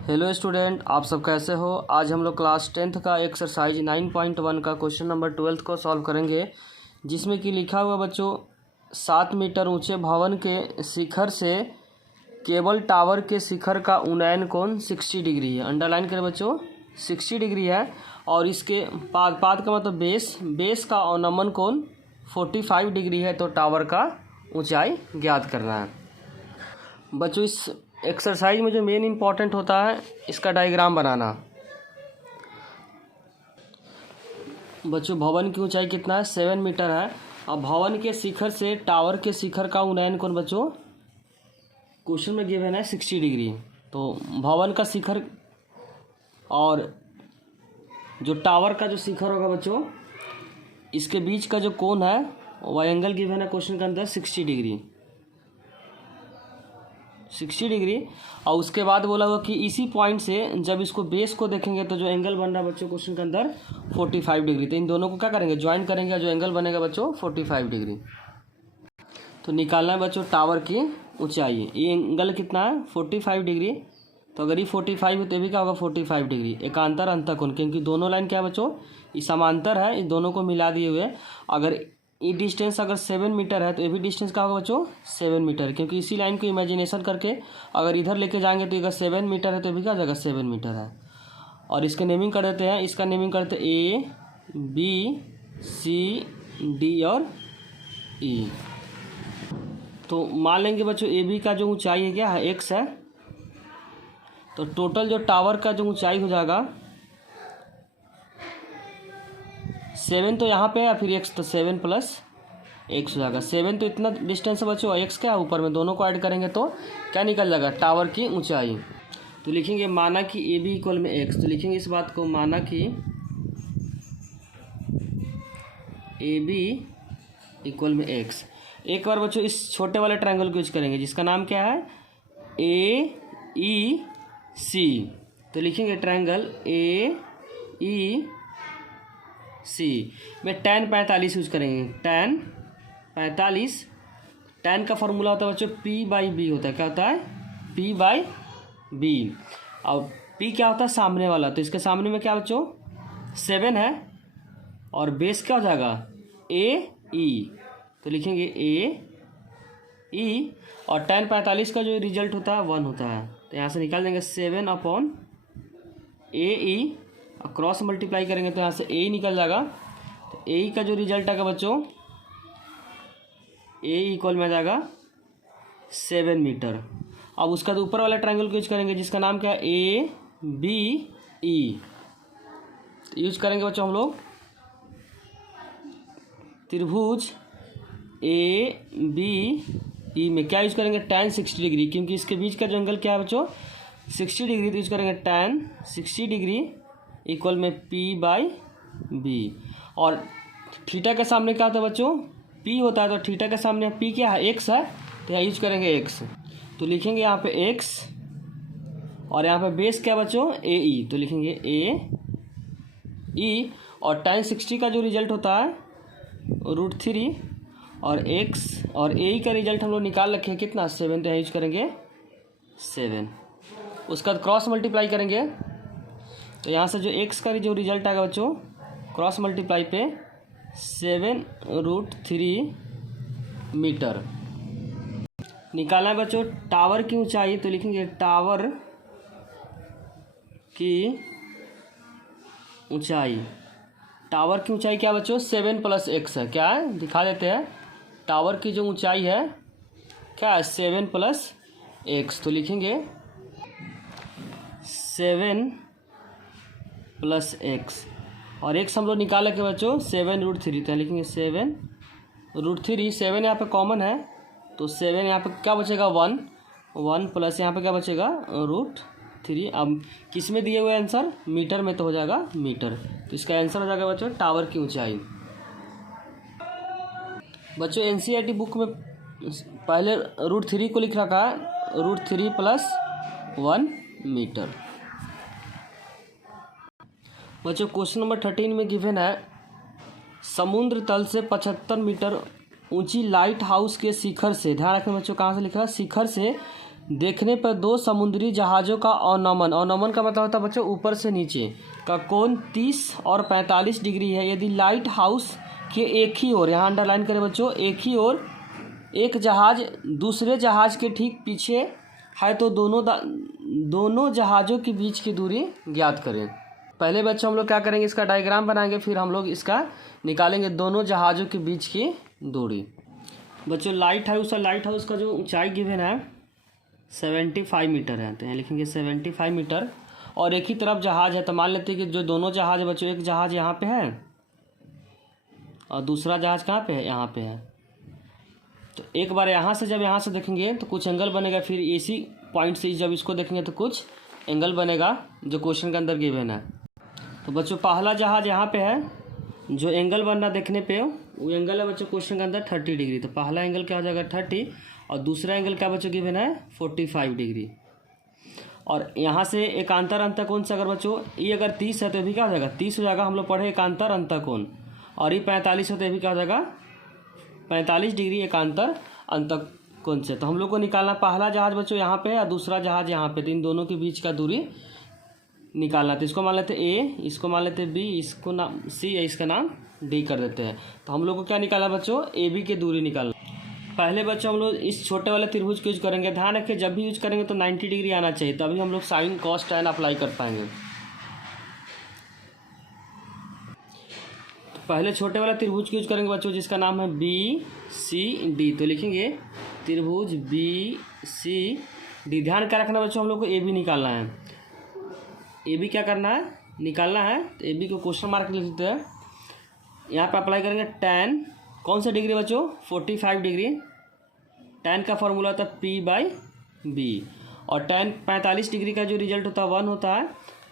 Hello student, आप सब कैसे हो। आज हम लोग क्लास 10th का एक्सरसाइज 9.1 का क्वेश्चन नंबर 12 को सॉल्व करेंगे, जिसमें कि लिखा हुआ बच्चों 7 मीटर ऊंचे भवन के शिखर से केबल टावर के शिखर का उन्नयन कोण 60 डिग्री है। अंडरलाइन करें बच्चों, 60 डिग्री है। और इसके पाद का मतलब बेस का अवनमन कोण 45 डिग्री है। तो टावर का ऊंचाई ज्ञात करना है। बच्चों इस एक्सरसाइज में जो मेन इम्पॉर्टेंट होता है इसका डायग्राम बनाना। बच्चों भवन की ऊंचाई कितना है, 7 मीटर है। अब भवन के शिखर से टावर के शिखर का उन्नयन कोण बच्चों क्वेश्चन में गिवन है 60 डिग्री। तो भवन का शिखर और जो टावर का जो शिखर होगा बच्चों, इसके बीच का जो कोण है वह एंगल गिवन है क्वेश्चन के अंदर 60 डिग्री। और उसके बाद बोला हुआ कि इसी पॉइंट से जब इसको बेस को देखेंगे तो जो एंगल बन रहा है बच्चों क्वेश्चन के अंदर 45 डिग्री। तो इन दोनों को क्या करेंगे, ज्वाइन करेंगे, जो एंगल बनेगा बच्चों 45 डिग्री। तो निकालना है बच्चों टावर की ऊंचाई। ये एंगल कितना है 45 डिग्री। तो अगर ये 45 है तो ये भी क्या होगा 45 डिग्री। एकांतर अंतःकोण, क्योंकि दोनों लाइन क्या है बच्चों ये समांतर है, इन दोनों को मिला दिए हुए। अगर ये डिस्टेंस अगर 7 मीटर है तो ये भी डिस्टेंस क्या होगा बच्चों 7 मीटर, क्योंकि इसी लाइन को इमेजिनेशन करके अगर इधर लेके जाएंगे तो अगर 7 मीटर है तो भी क्या हो जाएगा 7 मीटर है। और इसके नेमिंग कर देते हैं, इसका नेमिंग करते हैं ए बी सी डी और ई। तो मान लेंगे बच्चों ए बी का जो ऊंचाई है क्या है एक्स है। तो टोटल जो टावर का जो ऊंचाई हो जाएगा 7 तो यहाँ पे है, फिर एक्स, तो 7 प्लस एक्स हो जाएगा। 7 तो इतना डिस्टेंस है बच्चों, एक्स क्या है ऊपर में, दोनों को ऐड करेंगे तो क्या निकल जाएगा टावर की ऊंचाई। तो लिखेंगे माना कि ए बी इक्वल में एक्स। तो लिखेंगे इस बात को, माना कि ए बी इक्वल में एक्स। एक बार बच्चों इस छोटे वाले ट्रायंगल को यूज करेंगे जिसका नाम क्या है ए ई सी। तो लिखेंगे ट्रायंगल ए ई सी में tan 45 यूज करेंगे। tan 45, tan का फॉर्मूला होता है बच्चों p/b होता है। क्या होता है p/b। अब p क्या होता है सामने वाला, तो इसके सामने में क्या बच्चों 7 है और बेस क्या हो जाएगा ए ई। तो लिखेंगे ए ई और tan 45 का जो रिजल्ट होता है 1 होता है। तो यहाँ से निकाल देंगे 7/ए ई, क्रॉस मल्टीप्लाई करेंगे तो यहाँ से ए निकल जाएगा। तो ए का जो रिजल्ट आएगा बच्चों ए इक्वल में आ जाएगा 7 मीटर। अब उसका तो ऊपर वाला ट्रायंगल को यूज करेंगे जिसका नाम क्या है ए बी ई। यूज करेंगे बच्चों हम लोग त्रिभुज ए बी ई में क्या यूज करेंगे tan 60 डिग्री, क्योंकि इसके बीच का जो एंगल क्या है बच्चों 60 डिग्री। तो यूज करेंगे tan 60 डिग्री इक्वल में p/b। और थीटा के सामने क्या होता है बच्चों p होता है। तो थीटा के सामने p क्या है x है, तो यहाँ यूज करेंगे x। तो लिखेंगे यहाँ पे x और यहाँ पे बेस क्या बच्चों ए ई। तो लिखेंगे ए ई और tan 60 का जो रिजल्ट होता है √3 और x और ए ई का रिजल्ट हम लोग निकाल रखे हैं कितना 7। तो यहाँ यूज करेंगे 7। उसका क्रॉस मल्टीप्लाई करेंगे तो यहाँ से जो x का जो रिजल्ट आएगा बच्चों क्रॉस मल्टीप्लाई पे 7√3 मीटर निकालना है बच्चों टावर की ऊंचाई। तो लिखेंगे टावर की ऊंचाई। टावर की ऊंचाई क्या बच्चों 7 प्लस एक्स है। क्या है दिखा देते हैं, टावर की जो ऊंचाई है क्या है 7 प्लस एक्स। तो लिखेंगे 7 प्लस एक्स और एक्स हम लोग निकाले के बच्चों 7√3। तो लिखेंगे 7√3। 7 यहाँ पे कॉमन है तो 7 यहाँ पे क्या बचेगा 1 प्लस यहाँ पे क्या बचेगा √3। अब किस में दिए हुए आंसर मीटर में, तो हो जाएगा मीटर। तो इसका आंसर हो जाएगा बच्चों टावर की ऊंचाई। बच्चों एनसीईआरटी बुक में पहले √3 को लिख रखा है √3 + 1 मीटर। बच्चों क्वेश्चन नंबर 13 में गिवन है समुद्र तल से 75 मीटर ऊंची लाइट हाउस के शिखर से, ध्यान रखें बच्चों कहाँ से लिखा है शिखर से देखने पर दो समुद्री जहाज़ों का अवनमन, अवनमन का मतलब होता है बच्चों ऊपर से नीचे का कोण 30 और 45 डिग्री है यदि लाइट हाउस के एक ही ओर, यहाँ अंडरलाइन करें बच्चों, एक ही ओर एक जहाज़ दूसरे जहाज़ के ठीक पीछे है तो दोनों जहाज़ों के बीच की दूरी ज्ञात करें। पहले बच्चों हम लोग क्या करेंगे, इसका डायग्राम बनाएंगे, फिर हम लोग इसका निकालेंगे दोनों जहाज़ों के बीच की दूरी। बच्चों लाइट हाउस का जो ऊंचाई गिवन है 75 मीटर है, तो यहाँ लिखेंगे 75 मीटर। और एक ही तरफ जहाज़ है, तो मान लेते हैं कि जो दोनों जहाज़ है बच्चों, एक जहाज़ यहाँ पे है और दूसरा जहाज़ कहाँ पे है, यहाँ पे है। तो एक बार यहाँ से जब यहाँ से देखेंगे तो कुछ एंगल बनेगा, फिर इसी पॉइंट से जब इसको देखेंगे तो कुछ एंगल बनेगा जो क्वेश्चन के अंदर गिवन है। तो बच्चों पहला जहाज़ यहाँ पे है, जो एंगल बन रहा देखने पे वो एंगल है बच्चों क्वेश्चन के अंदर 30 डिग्री। तो पहला एंगल क्या हो जाएगा 30 और दूसरा एंगल क्या बच्चों गिवन है 45 डिग्री। और यहाँ से एकांतर अंतःकोण से अगर बच्चों ये अगर 30 है तो ये भी क्या हो जाएगा 30 हो जाएगा, हम लोग पढ़े एकांतर अंतःकोण। और ये 45 है तो ये भी क्या हो जाएगा 45 डिग्री एकांतर अंतःकोण से। तो हम लोग को निकालना पहला जहाज़ बच्चों यहाँ पे और दूसरा जहाज़ यहाँ पे, तो इन दोनों के बीच का दूरी निकालना। तो इसको मान लेते ए, इसको मान लेते बी, इसको नाम सी है, इसका नाम डी कर देते हैं। तो हम लोग को क्या निकालना बच्चों, ए बी की दूरी निकालना। पहले बच्चों हम लोग इस छोटे वाले त्रिभुज को यूज करेंगे। ध्यान रखिए जब भी यूज करेंगे तो 90 डिग्री आना चाहिए, तभी हम लोग साइन कॉस टैन अप्लाई कर पाएंगे। तो पहले छोटे वाला त्रिभुज को यूज करेंगे बच्चों जिसका नाम है बी सी डी। तो लिखेंगे त्रिभुज बी सी डी। ध्यान क्या रखना बच्चों, हम लोग को ए बी निकालना है। ए बी क्या करना है, निकालना है। तो ए बी को क्वेश्चन मार्क लिख देते हैं। यहाँ पे अप्लाई करेंगे टैन, कौन सा डिग्री बच्चों 45 डिग्री। टैन का फॉर्मूला होता है पी बाई बी। और टैन 45 डिग्री का जो रिजल्ट होता है 1 होता है।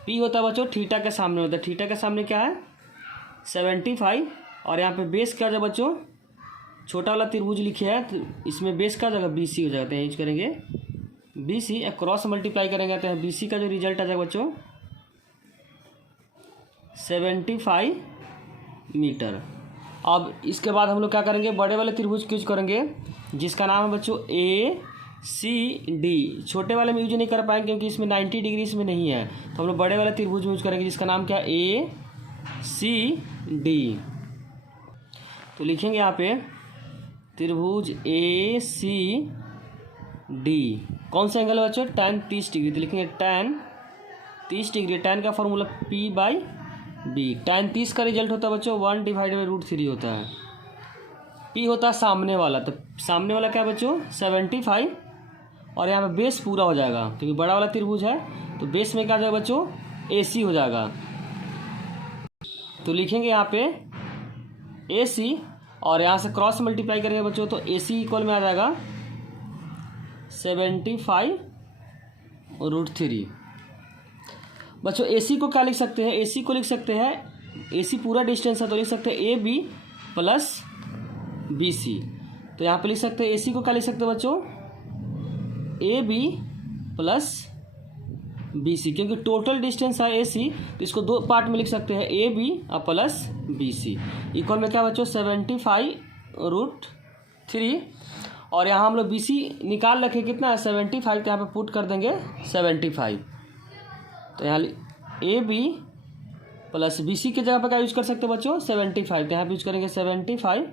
पी होता है बच्चों थीटा के सामने होता है, थीटा के सामने क्या है 75। और यहाँ पे बेस क्या हो जाएगा बच्चों, छोटा वाला त्रिभुज लिखे है तो इसमें बेस क्या हो जाएगा BC हो जाएगा। तो यूज करेंगे BC, क्रॉस मल्टीप्लाई करेंगे तो BC का जो रिजल्ट आ जाएगा बच्चों 75 मीटर। अब इसके बाद हम लोग क्या करेंगे, बड़े वाले त्रिभुज यूज करेंगे जिसका नाम है बच्चों ACD। छोटे वाले में यूज नहीं कर पाएंगे क्योंकि इसमें 90 डिग्री इसमें नहीं है, तो हम लोग बड़े वाले त्रिभुज यूज करेंगे जिसका नाम क्या ACD। तो लिखेंगे यहाँ पे त्रिभुज ACD, कौन सा एंगल है बच्चों tan 30 डिग्री। तो लिखेंगे tan 30 डिग्री। tan का formula P by B. tan 30 का रिजल्ट होता है बच्चों 1/√3 होता है। P होता है सामने वाला, तो सामने वाला क्या है बच्चों 75। और यहाँ पे बेस पूरा हो जाएगा क्योंकि बड़ा वाला त्रिभुज है, तो बेस में क्या आ जाएगा बच्चों AC हो जाएगा। तो लिखेंगे यहाँ पे AC और यहाँ से क्रॉस मल्टीप्लाई करेंगे बच्चों तो AC इक्वल में आ जाएगा 75√3। बच्चों AC को क्या लिख सकते हैं, AC को लिख सकते हैं, AC पूरा डिस्टेंस है तो लिख सकते हैं AB प्लस BC। तो यहाँ पे लिख सकते हैं AC को क्या लिख सकते हैं बच्चों AB प्लस BC, क्योंकि टोटल डिस्टेंस है AC तो इसको दो पार्ट में लिख सकते हैं AB और प्लस BC। इक्वल में क्या बच्चों 75√3। और यहाँ हम लोग BC निकाल रखे कितना है 75, तो यहाँ पे पुट कर देंगे 75। तो यहाँ AB प्लस BC की जगह पर क्या यूज कर सकते हैं बच्चों 75, तो यहाँ पे यूज करेंगे 75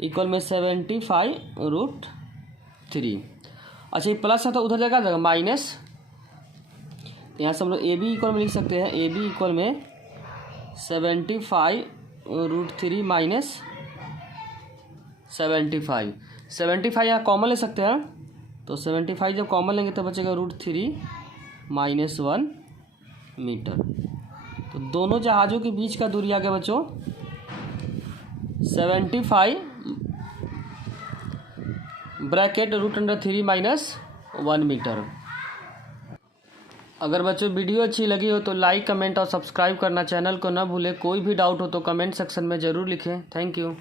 इक्वल में 75√3। अच्छा ये प्लस है तो उधर जगह माइनस, तो यहाँ से हम लोग AB इक्वल में लिख सकते हैं AB इक्वल में 75√3 माइनस 75 यहाँ कॉमन ले सकते हैं, तो 75 जब कॉमन लेंगे तो बचेगा √3 माइनस 1 मीटर। तो दोनों जहाज़ों के बीच का दूरी आ गया बच्चों 75 ब्रैकेट √3 माइनस 1 मीटर। अगर बच्चों वीडियो अच्छी लगी हो तो लाइक कमेंट और सब्सक्राइब करना चैनल को ना भूलें। कोई भी डाउट हो तो कमेंट सेक्शन में ज़रूर लिखें। Thank you.